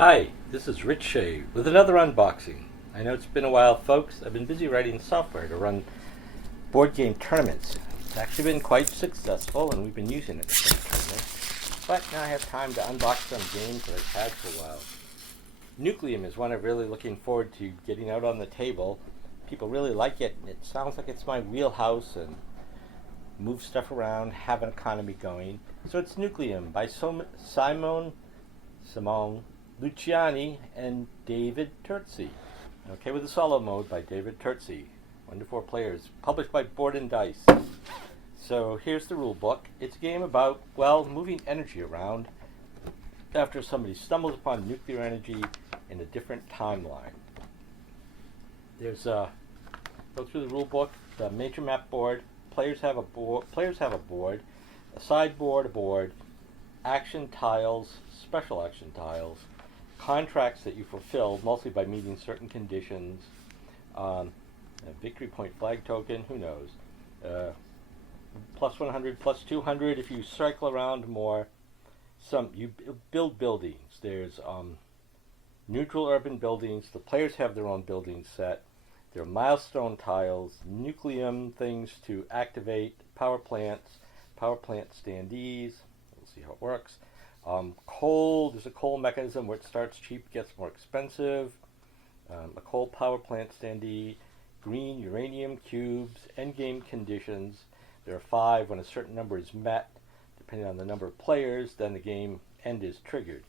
Hi, this is Rich Shea with another unboxing. I know it's been a while, folks. I've been busy writing software to run board game tournaments. It's actually been quite successful, and we've been using it for some tournaments. But now I have time to unbox some games that I've had for a while. Nucleum is one I'm really looking forward to getting out on the table. People really like it, and it sounds like it's my wheelhouse and move stuff around, have an economy going. So it's Nucleum by Simone, Luciani, and David Turczi. Okay, with a solo mode by David Turczi. 1 to 4 players. Published by Board and Dice. So here's the rule book. It's a game about, well, moving energy around after somebody stumbles upon nuclear energy in a different timeline. There's go through the rule book. The major map board. Players have a board. A sideboard, a board. Action tiles, special action tiles. Contracts that you fulfill, mostly by meeting certain conditions, a victory point flag token, who knows, plus 100, plus 200 if you cycle around more. You build buildings. There's neutral urban buildings. The players have their own building set. There are milestone tiles, Nucleum things to activate, power plant standees. We'll see how it works. Coal, there's a coal mechanism where it starts cheap, gets more expensive. A coal power plant standee, green uranium cubes, endgame conditions. There are 5 when a certain number is met. Depending on the number of players, then the game end is triggered.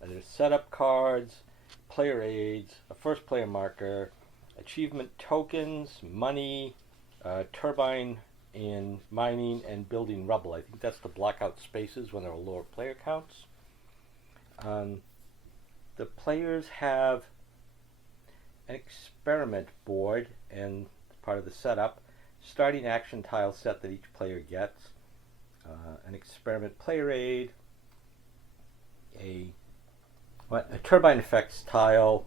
And there's setup cards, player aids, a first player marker, achievement tokens, money, turbine in mining and building rubble. I think that's to block out spaces when there are lower player counts. The players have an experiment board and part of the setup, starting action tile set that each player gets, an experiment player aid, a turbine effects tile,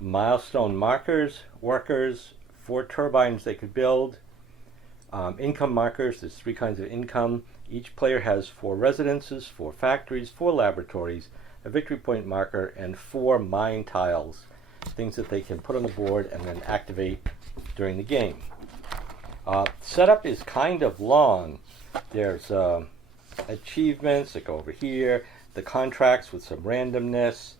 milestone markers, workers, 4 turbines they could build. Income markers, there's 3 kinds of income. Each player has 4 residences, 4 factories, 4 laboratories, a victory point marker, and 4 mine tiles, things that they can put on the board and then activate during the game. Setup is kind of long. There's achievements that go over here, the contracts with some randomness,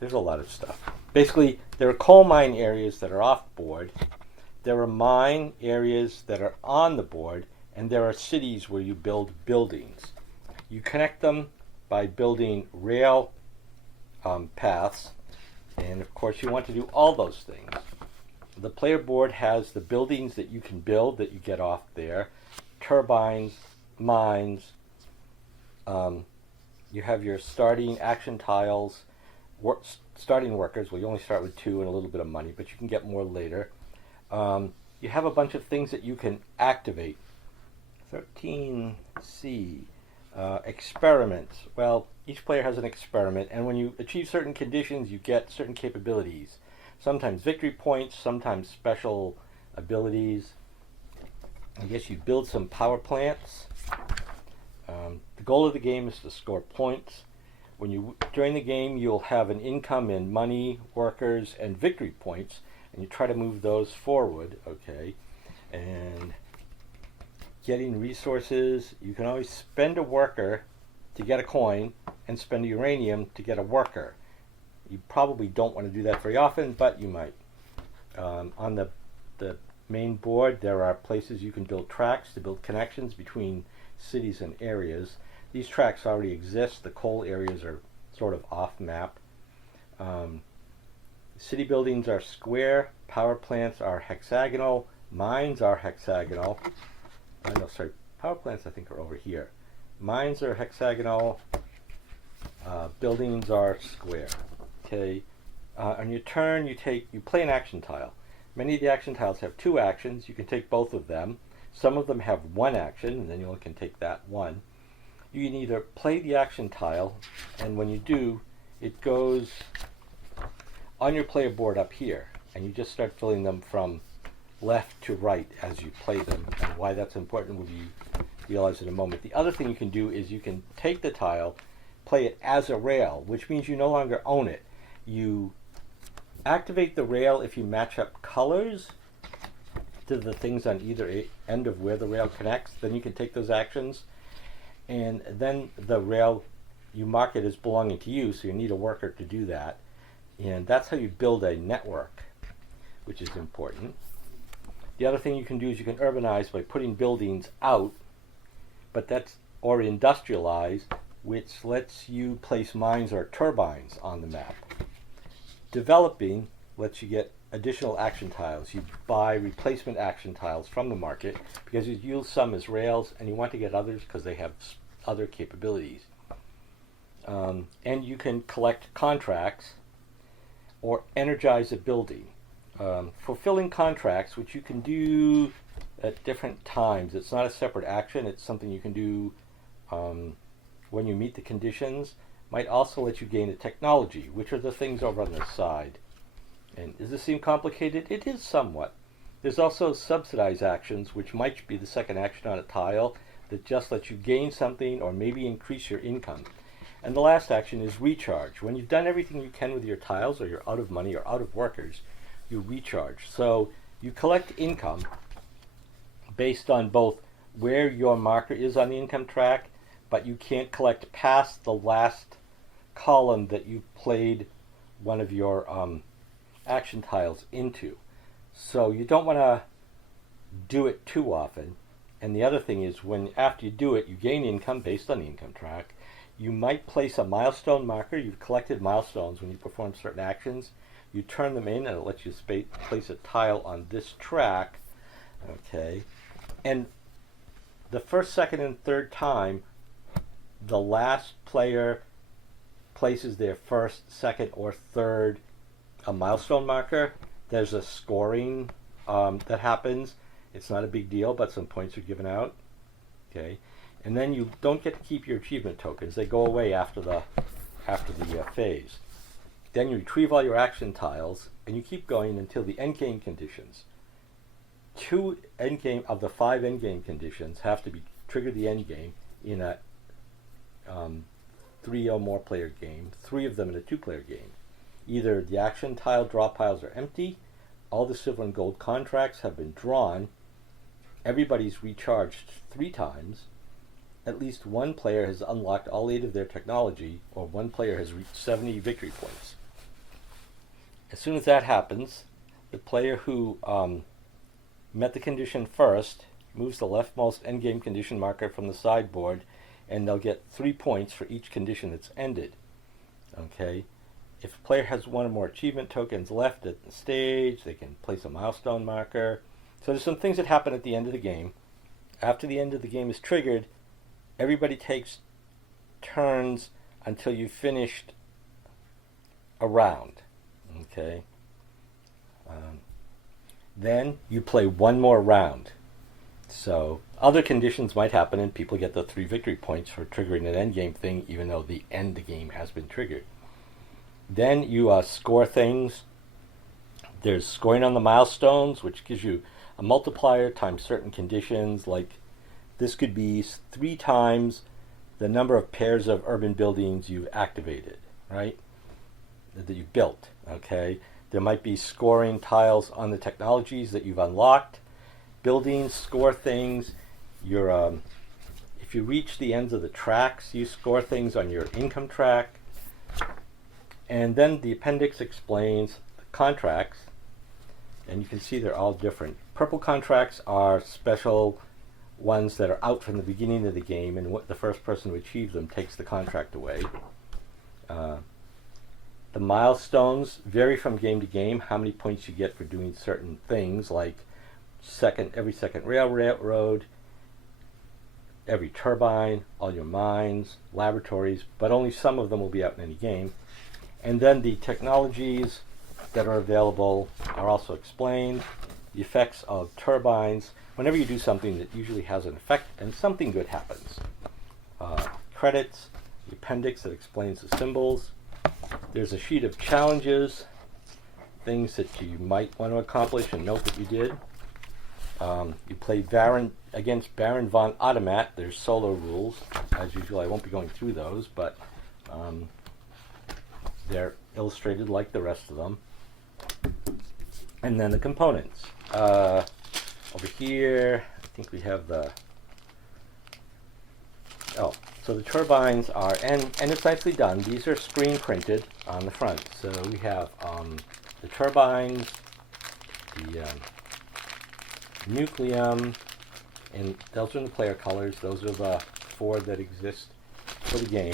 there's a lot of stuff. Basically, there are coal mine areas that are off board. There are mine areas that are on the board, and there are cities where you build buildings. You connect them by building rail paths, and of course you want to do all those things. The player board has the buildings that you can build that you get off there, turbines, mines. You have your starting action tiles, starting workers. Well, you only start with 2 and a little bit of money, but you can get more later. You have a bunch of things that you can activate. 13C, experiments. Well, each player has an experiment, and when you achieve certain conditions, you get certain capabilities. Sometimes victory points, sometimes special abilities. I guess you build some power plants. The goal of the game is to score points. During the game, you'll have an income in money, workers, and victory points, and you try to move those forward, okay? And getting resources, you can always spend a worker to get a coin and spend a uranium to get a worker. You probably don't want to do that very often, but you might. On the main board, there are places you can build tracks to build connections between cities and areas. These tracks already exist. The coal areas are sort of off map. City buildings are square. Power plants are hexagonal. Mines are hexagonal. Power plants I think are over here. Mines are hexagonal. Buildings are square. Okay. On your turn, you play an action tile. Many of the action tiles have 2 actions. You can take both of them. Some of them have 1 action, and then you only can take that one. You can either play the action tile, and when you do, it goes on your player board up here, and you just start filling them from left to right as you play them. And why that's important will be realize in a moment. The other thing you can do is you can take the tile, play it as a rail, which means you no longer own it. You activate the rail if you match up colors to the things on either end of where the rail connects. Then you can take those actions, and then the rail, you mark it as belonging to you, so you need a worker to do that. And that's how you build a network, which is important. The other thing you can do is you can urbanize by putting buildings out, or industrialize, which lets you place mines or turbines on the map. Developing lets you get additional action tiles. You buy replacement action tiles from the market because you use some as rails and you want to get others because they have other capabilities. And you can collect contracts or energize a building. Fulfilling contracts, which you can do at different times. It's not a separate action, it's something you can do when you meet the conditions. Might also let you gain a technology, which are the things over on this side. And does this seem complicated? It is somewhat. There's also subsidize actions, which might be the second action on a tile that just lets you gain something or maybe increase your income. And the last action is recharge. When you've done everything you can with your tiles, or you're out of money or out of workers, you recharge. So you collect income based on both where your marker is on the income track, but you can't collect past the last column that you played one of your action tiles into. So you don't want to do it too often. And the other thing is, after you do it, you gain income based on the income track. You might place a milestone marker. You've collected milestones when you perform certain actions. You turn them in, and it lets you place a tile on this track. Okay, and the first, second, and third time, the last player places their first, second, or third a milestone marker. There's a scoring that happens. It's not a big deal, but some points are given out. Okay, and then you don't get to keep your achievement tokens. They go away after the phase. Then you retrieve all your action tiles, and you keep going until the endgame conditions. 2 endgame of the 5 endgame conditions have to be trigger the endgame in a 3 or more player game. 3 of them in a 2-player game. Either the action tile draw piles are empty, all the silver and gold contracts have been drawn, everybody's recharged 3 times, at least one player has unlocked all 8 of their technology, or one player has reached 70 victory points. As soon as that happens, the player who met the condition first moves the leftmost endgame condition marker from the sideboard, and they'll get 3 points for each condition that's ended. Okay? If a player has 1 or more achievement tokens left at the stage, they can place a milestone marker. So there's some things that happen at the end of the game. After the end of the game is triggered, everybody takes turns until you've finished a round. Okay. Then you play 1 more round. So other conditions might happen, and people get the 3 victory points for triggering an endgame thing, even though the end game has been triggered. Then you score things. There's scoring on the milestones, which gives you a multiplier times certain conditions. Like this could be 3 times the number of pairs of urban buildings you've activated, right? That you've built. Okay. There might be scoring tiles on the technologies that you've unlocked. Buildings score things. If you reach the ends of the tracks, you score things on your income track. And then the appendix explains the contracts, and you can see they're all different. Purple contracts are special ones that are out from the beginning of the game, and the first person to achieve them takes the contract away. The milestones vary from game to game, how many points you get for doing certain things, like every second railroad, every turbine, all your mines, laboratories, but only some of them will be out in any game. And then the technologies that are available are also explained. The effects of turbines. Whenever you do something, that usually has an effect, and something good happens. Credits, the appendix that explains the symbols. There's a sheet of challenges, things that you might want to accomplish and note that you did. You play against Baron von Automat, there's solo rules. As usual, I won't be going through those, but they're illustrated like the rest of them. And then the components. Over here, I think we have the... Oh, so the turbines are, and it's nicely done. These are screen printed on the front. So we have the turbines, the Nucleum, and those are the player colors. Those are the 4 that exist for the game.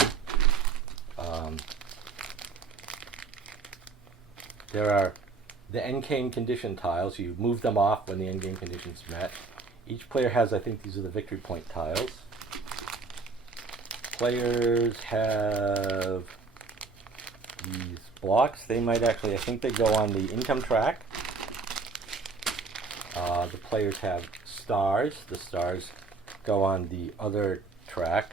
There are the endgame condition tiles. You move them off when the endgame condition's met. Each player has, I think these are the victory point tiles. Players have these blocks. They might actually, I think they go on the income track. The players have stars. The stars go on the other track.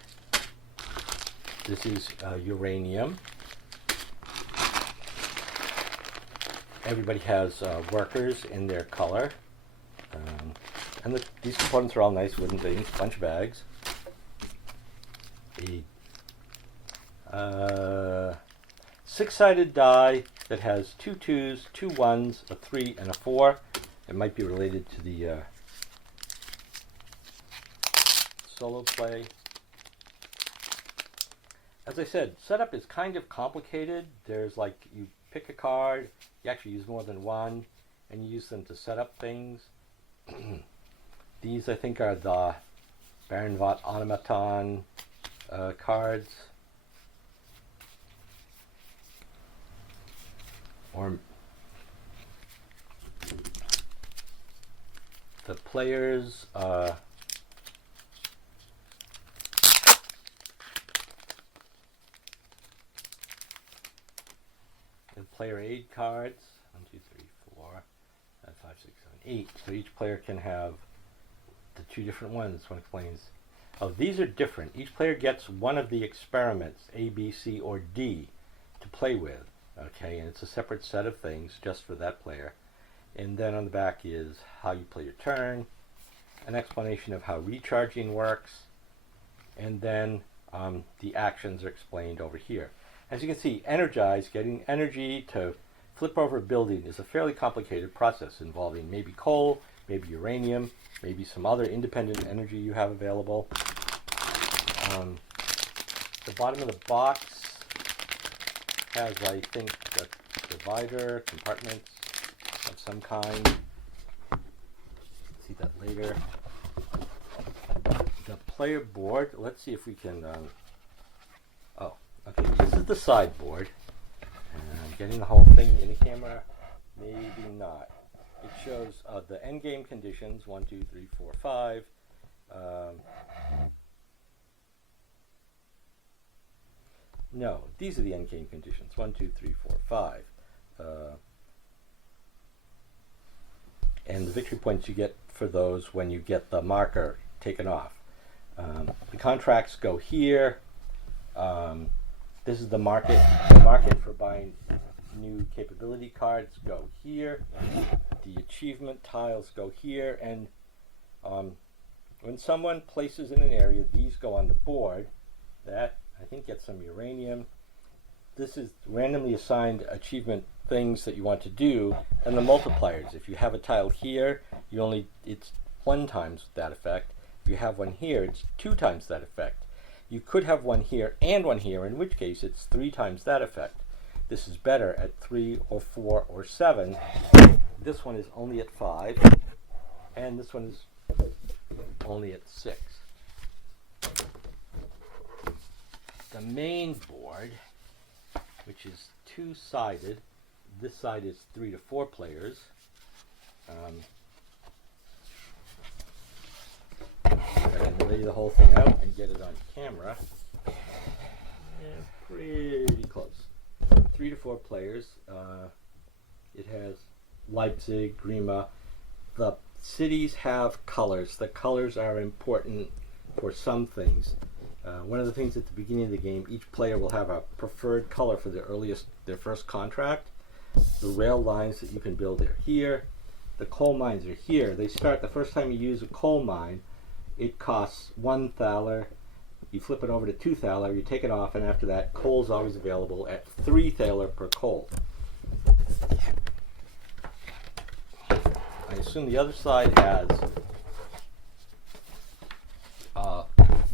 This is uranium. Everybody has workers in their color. And these components are all nice wooden things, bunch of bags. A 6-sided die that has 2 2s, 2 1s, a 3, and a 4. It might be related to the solo play. As I said, setup is kind of complicated. There's like, you pick a card, you actually use more than one, and you use them to set up things. These, I think, are the Baron von Automaton cards. Or the players the player aid cards. 1, 2, 3, 4, 5, 6, 7, 8. So each player can have the 2 different ones. This one explains. Oh, these are different. Each player gets one of the experiments, A, B, C, or D, to play with. Okay, and it's a separate set of things just for that player. And then on the back is how you play your turn, an explanation of how recharging works, and then the actions are explained over here. As you can see, energize, getting energy to flip over a building, is a fairly complicated process involving maybe coal, maybe uranium, maybe some other independent energy you have available. The bottom of the box has, I think, a divider, compartments of some kind. See that later. The player board, let's see if we can, oh, okay, this is the sideboard. And I'm getting the whole thing in the camera, maybe not. It shows the endgame conditions, 1, 2, 3, 4, 5. No, these are the endgame conditions, 1, 2, 3, 4, 5. And the victory points you get for those when you get the marker taken off. The contracts go here. This is the market. The market for buying new capability cards go here. The achievement tiles go here. And when someone places in an area, these go on the board. That, I think, gets some uranium. This is randomly assigned achievement things that you want to do, and the multipliers. If you have a tile here, it's 1 times that effect. If you have one here, it's 2 times that effect. You could have one here and one here, in which case it's 3 times that effect. This is better at 3 or 4 or 7. This one is only at 5, and this one is only at 6. The main board, which is 2-sided, this side is 3 to 4 players. I can lay the whole thing out and get it on camera. Yeah, pretty close. 3 to 4 players. It has Leipzig, Grima. The cities have colors. The colors are important for some things. One of the things at the beginning of the game, each player will have a preferred color for their first contract. The rail lines that you can build are here. The coal mines are here. They start the first time you use a coal mine. it costs 1 thaler. You flip it over to 2 thaler, you take it off, and after that, coal's always available at 3 thaler per coal. I assume the other side has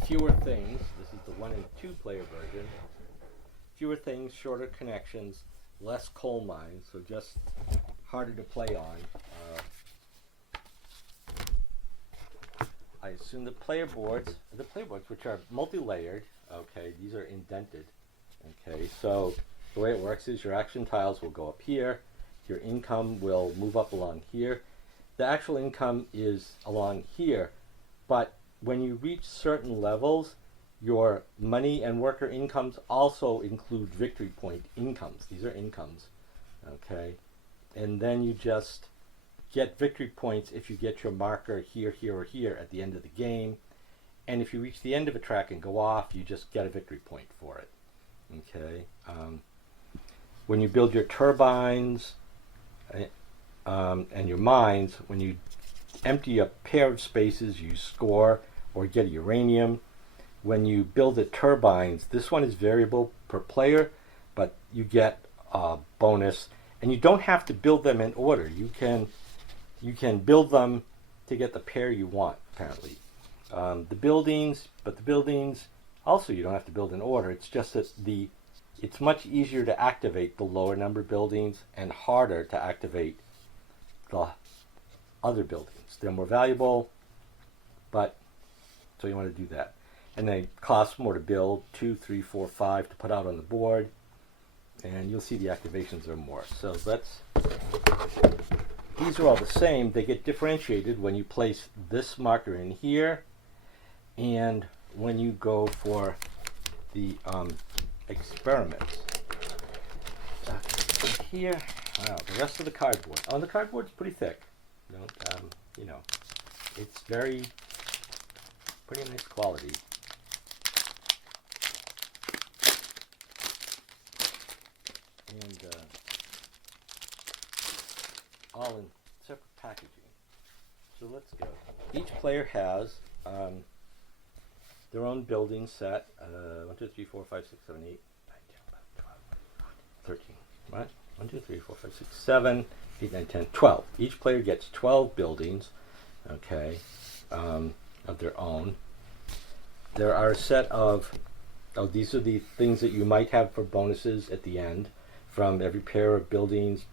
fewer things. This is the 1 and 2 player version. Fewer things, shorter connections, less coal mines, so just harder to play on. I assume the player boards, which are multi-layered, okay, these are indented, okay, so the way it works is your action tiles will go up here, your income will move up along here. The actual income is along here, but when you reach certain levels, your money and worker incomes also include victory point incomes. These are incomes, okay, and then you just get victory points if you get your marker here, here, or here at the end of the game. And if you reach the end of a track and go off, you just get a victory point for it. Okay. When you build your turbines and your mines, when you empty a pair of spaces, you score or get uranium. When you build the turbines, this one is variable per player, but you get a bonus. And you don't have to build them in order. You can build them to get the pair you want, apparently. The buildings also you don't have to build in order. It's just that it's much easier to activate the lower number buildings and harder to activate the other buildings. They're more valuable, but so you want to do that. And they cost more to build, 2, 3, 4, 5 to put out on the board. And you'll see the activations are more. So these are all the same. They get differentiated when you place this marker in here and when you go for the experiments. Here, wow, the rest of the cardboard. Oh, the cardboard's pretty thick. It's pretty nice quality. And all in separate packaging. So let's go. Each player has their own building set. 1, 2, 3, 4, 5, 6, 7, 8, 9, 10, 11, 12, 13. Right? 1, 2, 3, 4, 5, 6, 7, 8, 9, 10, 12. Each player gets 12 buildings, okay, of their own. There are a set of, these are the things that you might have for bonuses at the end from every pair of buildings,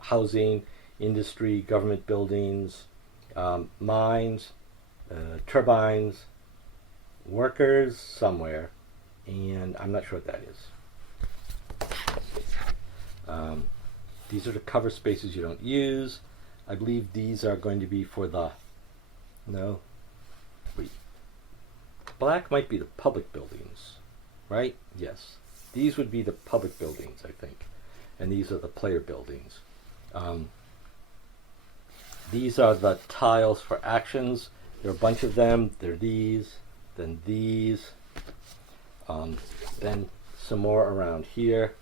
housing, industry, government buildings, mines, turbines, workers somewhere, and I'm not sure what that is. These are the cover spaces you don't use. I believe these are going to be for black might be the public buildings, right? Yes. These would be the public buildings, I think. And these are the player buildings. These are the tiles for actions. There are a bunch of them. There are these, then these, then some more around here.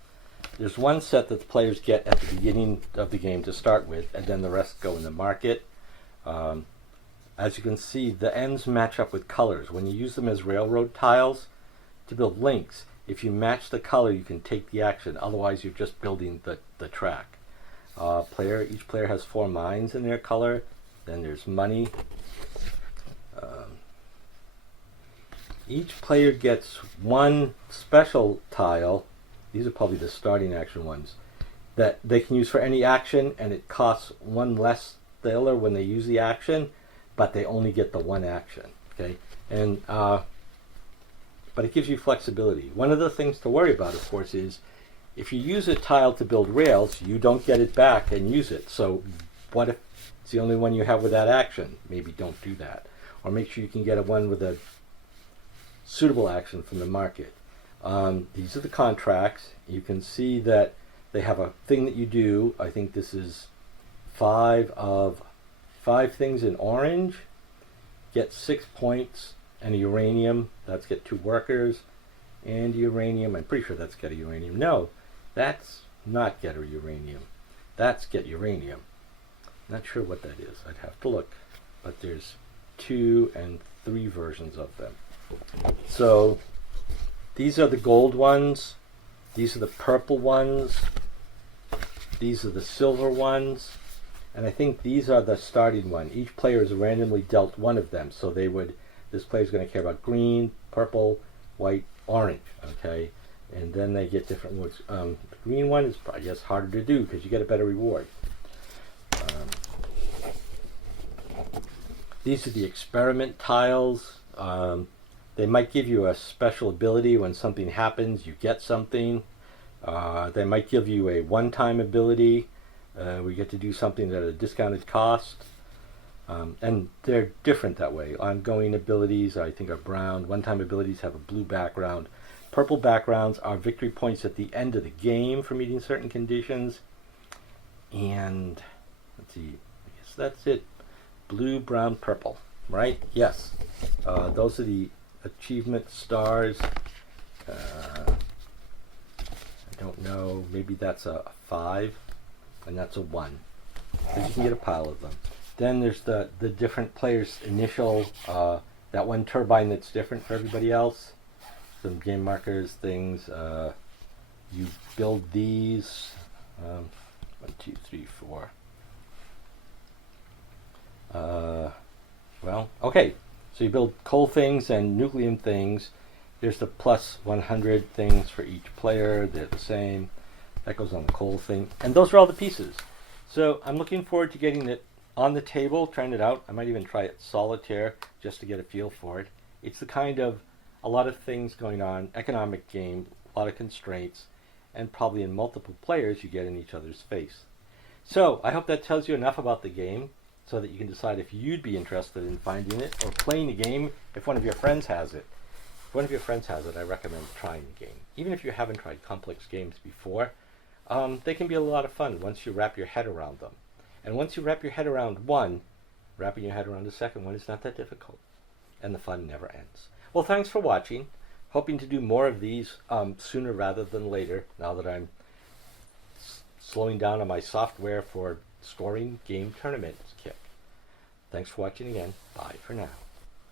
There's one set that the players get at the beginning of the game to start with, and then the rest go in the market. As you can see, the ends match up with colors. When you use them as railroad tiles to build links, if you match the color, you can take the action. Otherwise, you're just building the track. Each player has 4 mines in their color. Then there's money. Each player gets 1 special tile. These are probably the starting action ones that they can use for any action, and it costs 1 less thaler when they use the action, but they only get the 1 action. Okay, and but it gives you flexibility. One of the things to worry about, of course, is if you use a tile to build rails, you don't get it back and use it. So what if it's the only one you have with that action? Maybe don't do that. Or make sure you can get one with a suitable action from the market. These are the contracts. You can see that they have a thing that you do. I think this is 5 of 5 things in orange. Get 6 points. And a uranium, that's get 2 workers. And uranium, I'm pretty sure that's get a uranium. No, that's not get a uranium. That's get uranium. Not sure what that is. I'd have to look. But there's 2 and 3 versions of them. So these are the gold ones, these are the purple ones, these are the silver ones, and I think these are the starting one. Each player is randomly dealt one of them, so this player is going to care about green, purple, white, orange, okay? And then they get different words. The green one is, I guess, harder to do because you get a better reward. These are the experiment tiles. They might give you a special ability. When something happens, you get something. They might give you a one-time ability. We get to do something at a discounted cost. And they're different that way. Ongoing abilities, I think, are brown. One-time abilities have a blue background. Purple backgrounds are victory points at the end of the game for meeting certain conditions. And let's see, I guess that's it. Blue, brown, purple, right? Yes. Those are the achievement stars. I don't know, maybe that's a 5, and that's a 1. Because you can get a pile of them. Then there's the different players' initial, that one turbine that's different for everybody else. Some game markers, things. You build these. 1, 2, 3, 4. Well, okay. So you build coal things and nucleum things. There's the plus 100 things for each player. They're the same. That goes on the coal thing. And those are all the pieces. So I'm looking forward to getting it on the table, trying it out. I might even try it solitaire just to get a feel for it. It's the kind of a lot of things going on, economic game, a lot of constraints, and probably in multiple players you get in each other's face. So I hope that tells you enough about the game so that you can decide if you'd be interested in finding it or playing the game if one of your friends has it. If one of your friends has it, I recommend trying the game. Even if you haven't tried complex games before, they can be a lot of fun once you wrap your head around them. And once you wrap your head around one, wrapping your head around the second one is not that difficult. And the fun never ends. Well, thanks for watching. Hoping to do more of these sooner rather than later, now that I'm slowing down on my software for scoring game tournaments kick. Thanks for watching again. Bye for now.